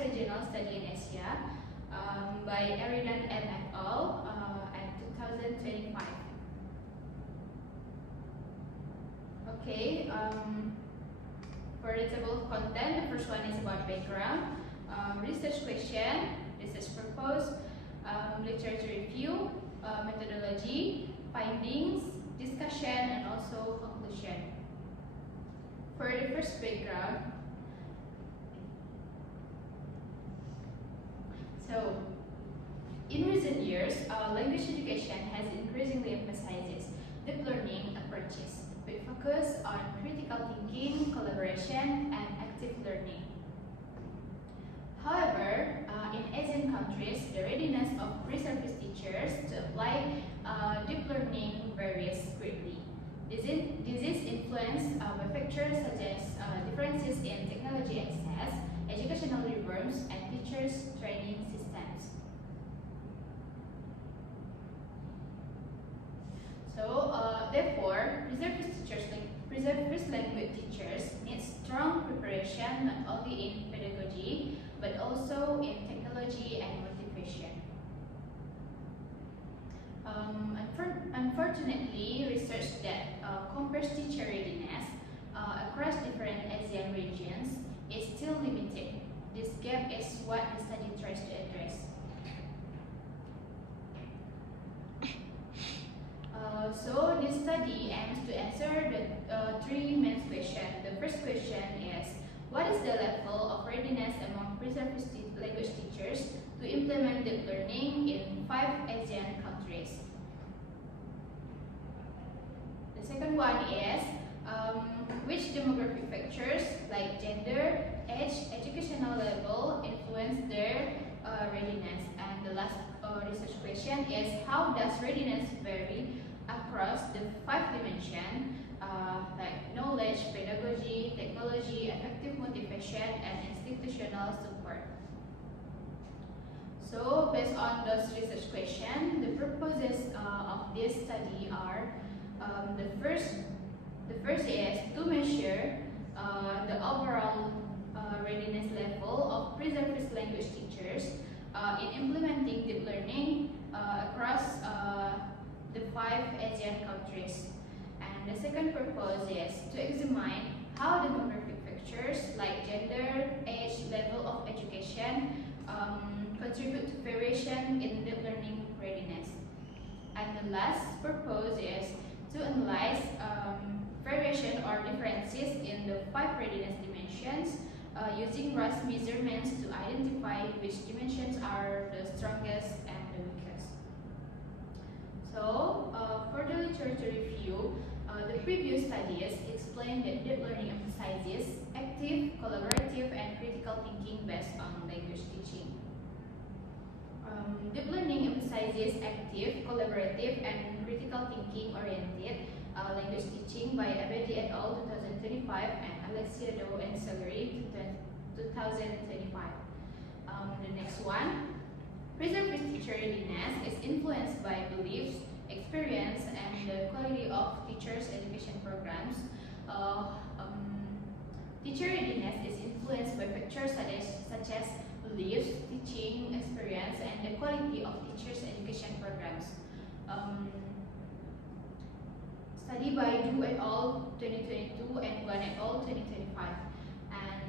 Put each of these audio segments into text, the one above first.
Regional Study in Asia by Eridan et al. At 2025. Okay, for the table of content, the first one is about background, research question, research purpose, literature review, methodology, findings, discussion, and also conclusion. For the first background, so in recent years, language education has increasingly emphasized deep learning approaches with focus on critical thinking, collaboration, and active learning. However, in Asian countries, the readiness of pre-service teachers to apply deep learning varies greatly. This is influenced by factors such as differences in technology access, educational reforms, and teachers' training systems. So, therefore, pre-service language teachers need strong preparation not only in pedagogy but also in technology and motivation. Unfortunately, research that compares teacher readiness across different Asian regions is still limited. This gap is what the study tries to address. So this study aims to answer the three main questions. The first question is, what is the level of readiness among pre-service language teachers to implement deep learning in 5 Asian countries? The second one is, which demographic factors like gender, age, educational level influence their readiness? And the last research question is, how does readiness vary across the 5 dimensions like knowledge, pedagogy, technology, effective motivation, and institutional support? So, based on those research questions, the purposes of this study are the first is to measure the overall readiness level of pre-service language teachers in implementing deep learning across the 5 Asian countries. And the second purpose is to examine how demographic factors like gender, age, level of education contribute to variation in deep learning readiness. And the last purpose is to analyze variation or differences in the 5 readiness dimensions using RAS measurements to identify which dimensions are the strongest and the weakest. So, for the literature review, the previous studies explained that deep learning emphasizes active, collaborative, and critical thinking based on language teaching. Deep learning emphasizes active, collaborative, and critical thinking oriented language teaching by Abedi et al. 2025 and Alexia Do and Salary 2025. The next one, pre-service teacher readiness is influenced by beliefs, experience, and the quality of teachers' education programs. Teacher readiness is influenced by factors such as beliefs, teaching experience, and the quality of teachers' education programs. Study by Du et al. 2022 and Guan et al. 2025. And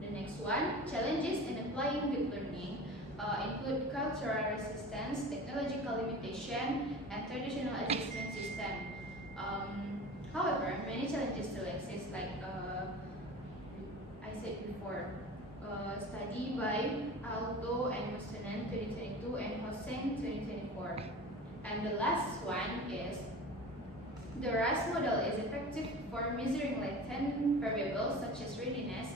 the next one, challenges in applying deep learning include cultural resistance, technological limitation, and traditional assessment system. However, many challenges still exist, like I said before. Study by Aldo and Mustanen 2022 and Hossein 2024. And the last one is, the RAS model is effective for measuring latent variables such as readiness,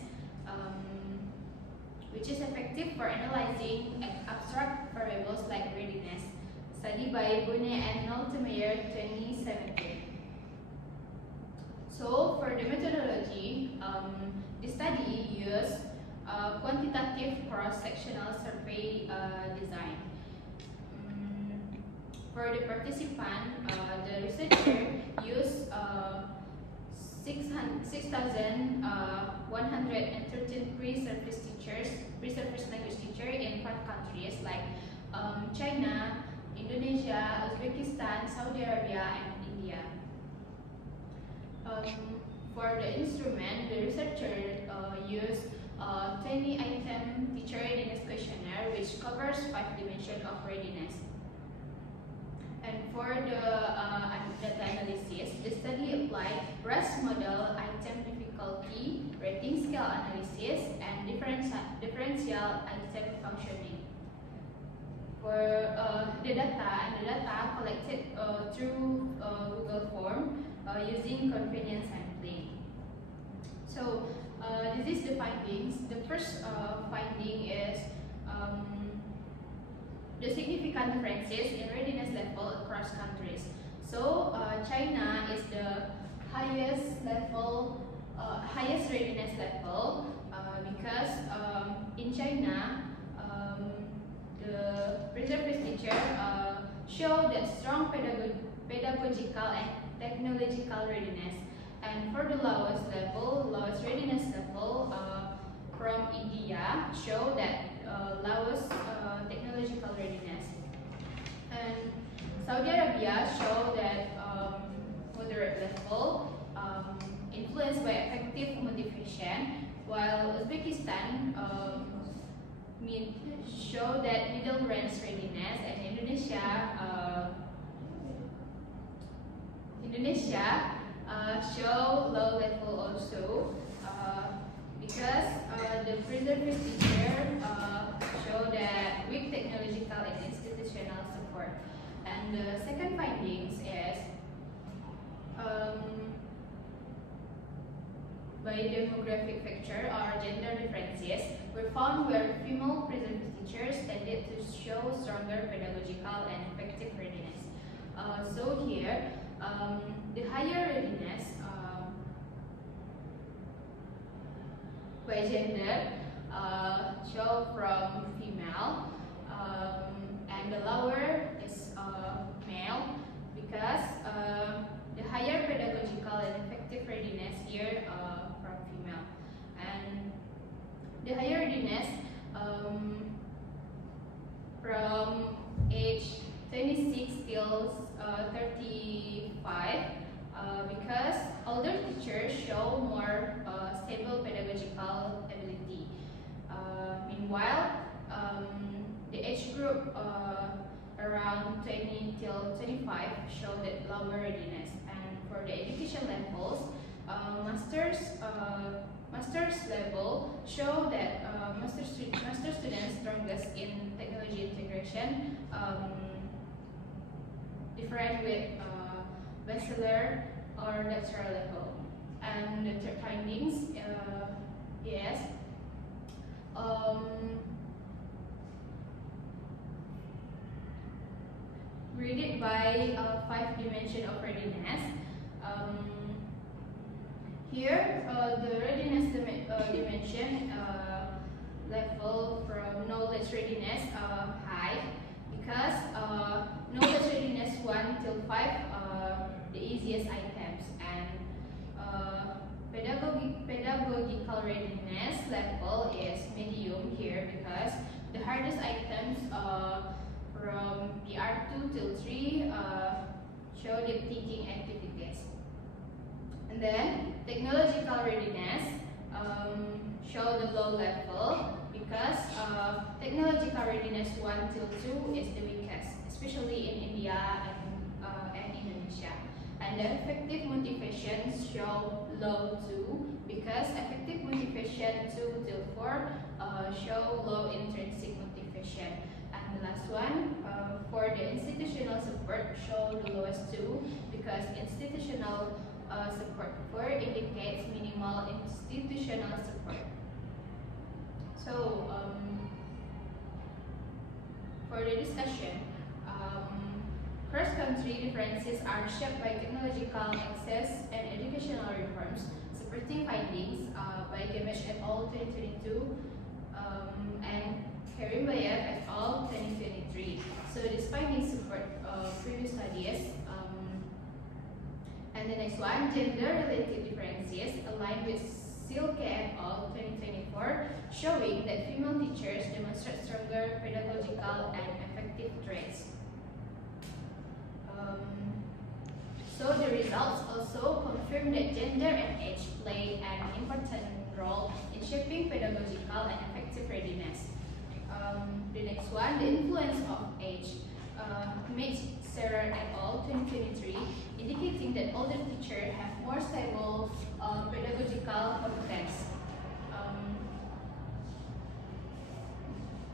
which is effective for analyzing abstract variables like readiness. Study by Bonnet and Noltemeyer 2017. So for the methodology, the study used quantitative cross-sectional survey design. For the participant, the researcher used 6,113 pre-service language like China, Indonesia, Uzbekistan, Saudi Arabia, and India. For the instrument, the researcher used 20-item teacher readiness questionnaire, which covers 5 dimensions of readiness. And for the data analysis, the study applied RAS model, item difficulty, rating scale analysis, and differential item functioning. For the data collected through Google form using convenience sampling. So this is the findings. The first finding is the significant differences in readiness level across countries. So China is the highest readiness level because in China the reservist teacher show that strong pedagogical and technological readiness. And for the lowest readiness level from India show that lowest technological readiness. And Saudi Arabia show that moderate level influenced by effective motivation, while Uzbekistan show that middle range readiness, and Indonesia show low level also because the reservist teacher show that weak technological and institutional support. And the second findings is by demographic factor or gender differences were found where female reservist teachers tended to show stronger pedagogical and effective readiness. So here, the higher readiness by gender show from female, and the lower is male, because the higher pedagogical and effective readiness here from female, and the higher readiness from age 26 till 35, because older teachers show more stable pedagogical ability. Meanwhile, the age group around 20 till 25 show that lower readiness. And for the education levels, master's level show that master students strongest in technology integration, different with bachelor or doctoral level. And the third findings is graded by 5 dimensions of readiness. Here, the readiness dimension level from knowledge readiness high, because knowledge readiness 1 till 5 the easiest items, and pedagogical readiness level is medium here, because the hardest items from PR2 till 3 show the thinking activities. And then technological readiness show the low level, because technological readiness 1 till 2 is the weakest, especially in India and Indonesia. And the effective motivation show low 2, because effective motivation 2 till 4 show low intrinsic motivation. And the last one, for the institutional support show the lowest 2, because institutional support 4 indicates minimal institutional support. So for the discussion, cross-country differences are shaped by technological access and educational reforms. Supporting findings by Gemesh et al. 2022 and Karimbayev et al. 2023. So these findings support previous studies. And the next one, gender-related differences aligned with Silke et al. 2024 showing that female teachers demonstrate stronger pedagogical and effective traits. So the results also confirm that gender and age play an important role in shaping pedagogical and effective readiness. The next one, the influence of age. Mitch, Sarah et al. 2023, indicating that older teachers have more stable pedagogical competence.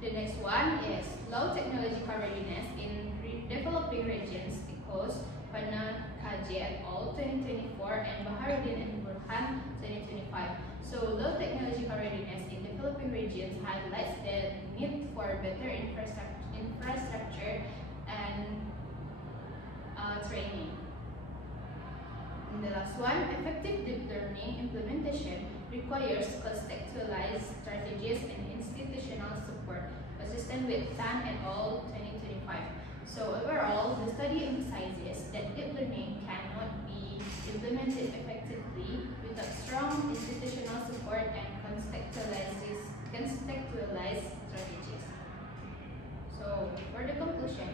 The next one is low technological readiness in developing regions because Pana KJ et al. 2024 and Baharudin and Burhan 2025. So low technological readiness in developing regions highlights the need for better infrastructure and training. And the last one, effective deep learning implementation requires contextualized strategies and institutional support, consistent with Tan et al. 2025. So overall, the study emphasizes that deep learning cannot be implemented effectively without strong institutional support and contextualized strategies. So for the conclusion,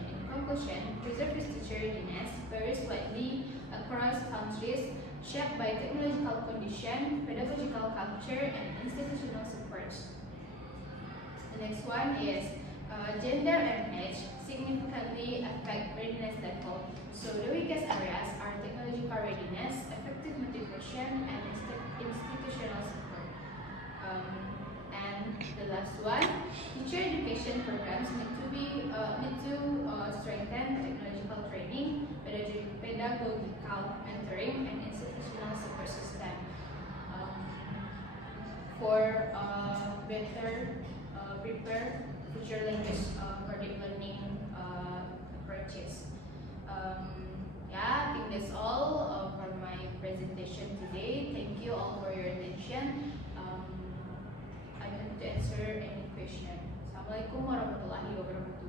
reservist teacher readiness varies widely across countries, shaped by technological condition, pedagogical culture, and institutional support. The next one is gender and age significantly affect readiness level. So the weakest areas are technological readiness, effective motivation, and institutional support. And the last one, teacher education programs need to strengthen technological training, pedagogical mentoring, and institutional support system for better prepare future language for deep learning approaches. Yeah, I think that's all for my presentation today. Thank you all for your attention. I'm happy to answer any question. Assalamualaikum warahmatullahi wabarakatuh.